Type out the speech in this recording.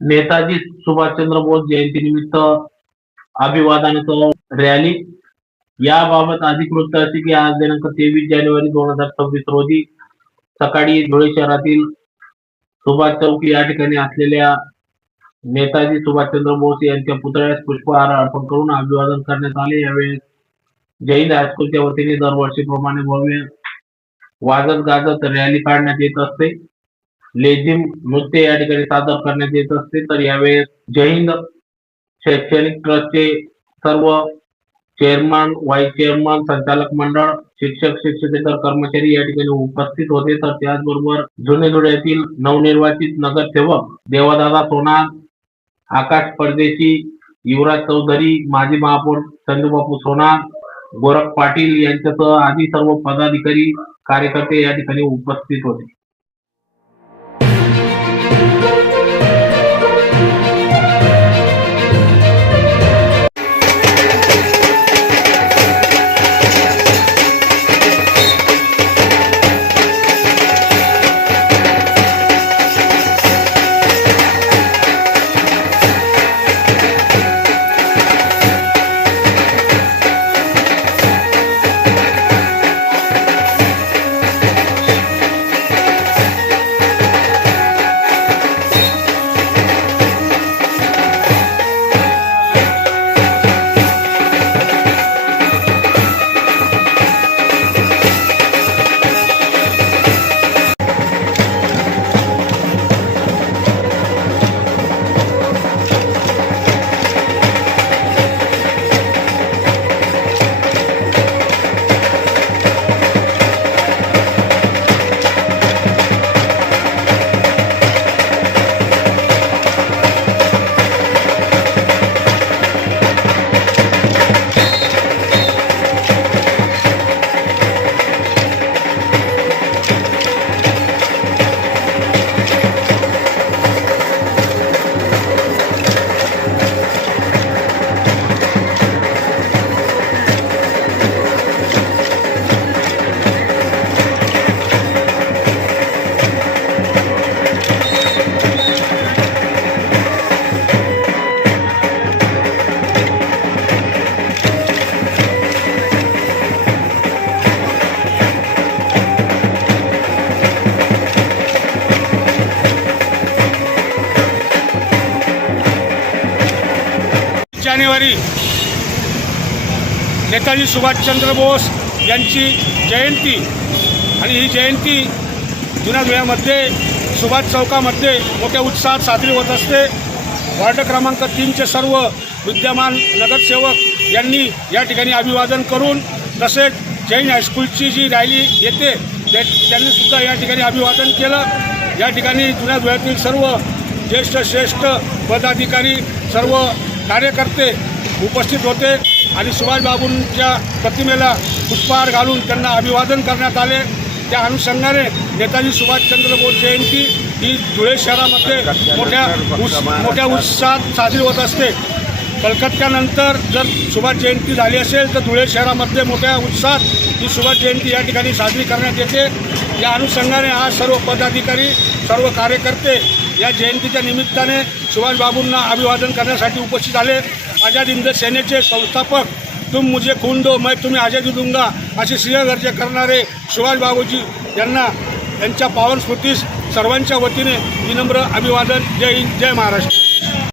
नेताजी सुभाषचंद्र बोस जयंतीनिमित्त अभिवादनाचं रॅली याबाबत अधिक वृत्त असे की आज दिनांक 23 जानेवारी 2026 रोजी सकाळी धुळे शहरातील सुभाष चौक या ठिकाणी असलेल्या नेताजी सुभाषचंद्र बोस यांच्या पुतळ्यास पुष्पहार अर्पण करून अभिवादन करण्यात आले। यावेळी जय हिंद हायस्कूलच्या वतीने दरवर्षीप्रमाणे भव्य वाजत गाजत रॅली काढण्यात येत असते। लेझिम नृत्य या ठिकाणी सादर करण्यात येत असते। तर यावेळेस जय हिंद शैक्षणिक ट्रस्टचे सर्व चेअरमन, व्हाईस चेअरमन, संचालक मंडळ, शिक्षक, शिक्षकेतर कर्मचारी या ठिकाणी उपस्थित होते। तर त्याचबरोबर जुने धुळे येथील नवनिर्वाचित नगरसेवक देवादादा सोनार, आकाश परदेशी, युवराज चौधरी, माजी महापौर चंदूबापू सोनार, गोरख पाटील यांच्यासह आदी सर्व पदाधिकारी कार्यकर्ते या ठिकाणी उपस्थित होते। जानेवारी नेताजी सुभाषचंद्र बोस यांची जयंती आणि ही जयंती जुन्या धुळ्यामध्ये सुभाष चौकामध्ये मोठ्या उत्साहात साजरी होत असते। वार्ड क्रमांक 3चे सर्व विद्यमान नगरसेवक यांनी या ठिकाणी अभिवादन करून तसेच जैन हायस्कूलची जी रॅली येते त्यांनी सुद्धा या ठिकाणी अभिवादन केलं। या ठिकाणी जुन्या धुळ्यातील सर्व ज्येष्ठ श्रेष्ठ पदाधिकारी सर्व कार्यकर्ते उपस्थित होते आणि सुभाषबाबूंच्या प्रतिमेला पुष्पहार घालून त्यांना अभिवादन करण्यात आले। त्या अनुषंगाने नेताजी सुभाषचंद्र बोस जयंती ही धुळे शहरामध्ये मोठ्या उत्साहात साजरी होत असते। कलकत्त्यानंतर जर सुभाष जयंती झाली असेल तर धुळे शहरामध्ये मोठ्या उत्साहात ही सुभाष जयंती या ठिकाणी साजरी करण्यात येते। या अनुषंगाने आज सर्व पदाधिकारी सर्व कार्यकर्ते या जयंतीच्या निमित्ताने सुभाषबाबूंना अभिवादन करण्यासाठी उपस्थित झाले। आझाद हिंद सेनेचे संस्थापक तुम मुझे खून दो मैं तुम्हें आज़ादी दूंगा असे सिंहगर्ज करणारे सुभाषबाबूजी यांना त्यांच्या पावन स्मृतीस सर्वांच्या वतीने विनम्र अभिवादन। जय हिंद, जय महाराष्ट्र।